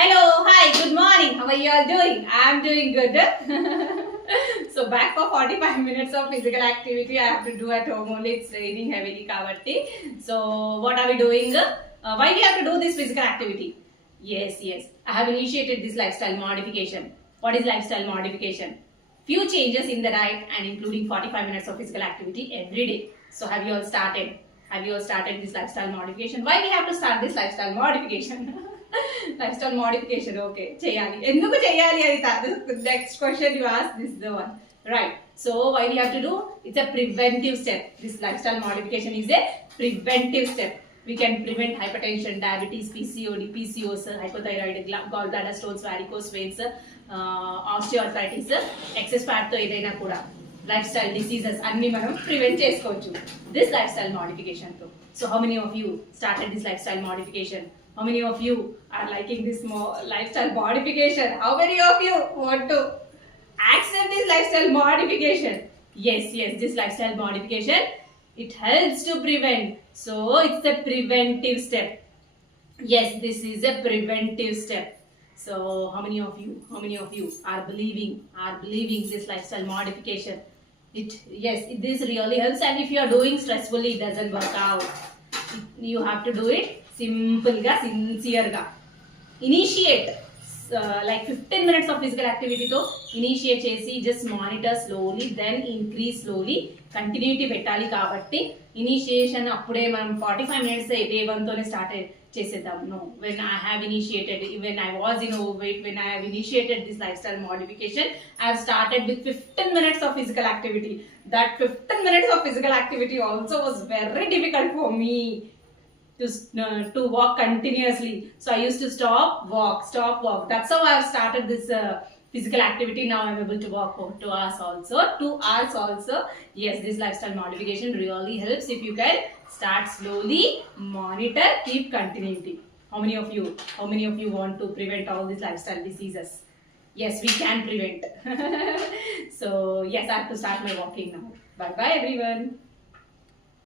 Hello, hi, good morning. How are you all doing? I'm doing good. So back for 45 minutes of physical activity I have to do at home only. It's raining heavily kabatti. So what are we doing? Why we have to do this physical activity? Yes. I have initiated this lifestyle modification. What is lifestyle modification? Few changes in the diet and including 45 minutes of physical activity every day. So have you all started? Have you all started this lifestyle modification? Why we have to start this lifestyle modification? Lifestyle modification, okay, cheyali enduku cheyali adi the next question you ask, this is the one, right? So why we have to do? It's a preventive step. This lifestyle modification is a preventive step. We can prevent hypertension, diabetes, PCOD, PCOS, hypothyroid, gallbladder stones, varicose veins, osteoarthritis, excess fat తో ఏదైనా కూడా life diseases అన్ని మనం prevent చేసుకోవచ్చు this lifestyle modification తో. So how many of you started this lifestyle modification? How many of you are liking this lifestyle modification? How many of you want to accept this lifestyle modification? Yes, this lifestyle modification, it helps to prevent. So it's a preventive step. Yes, this is a preventive step. So how many of you are believing this lifestyle modification? This really helps, and if you are doing stressfully, it doesn't work out. You have to do it simple గా sincere గా initiate like 15 minutes of physical యాక్టివిటీతో initiate చేసి just monitor slowly then increase slowly continuity పెట్టాలి. కాబట్టి initiation అప్పుడే మనం 45 minutes day 1 తోనే start చేసేద్దాం. No, when I have initiated, when I was in overweight, when I have initiated this lifestyle modification, I have started with 15 minutes of physical activity. That 15 minutes of physical activity also was very difficult for me to walk continuously. So I used to stop walk. That's how I have started this physical activity. Now I'm able to walk for 2 hours also. Yes, this lifestyle modification really helps. If you can start slowly, monitor, keep continuity. How many of you want to prevent all these lifestyle diseases? Yes, we can prevent. So yes, I have to start my walking now. Bye everyone.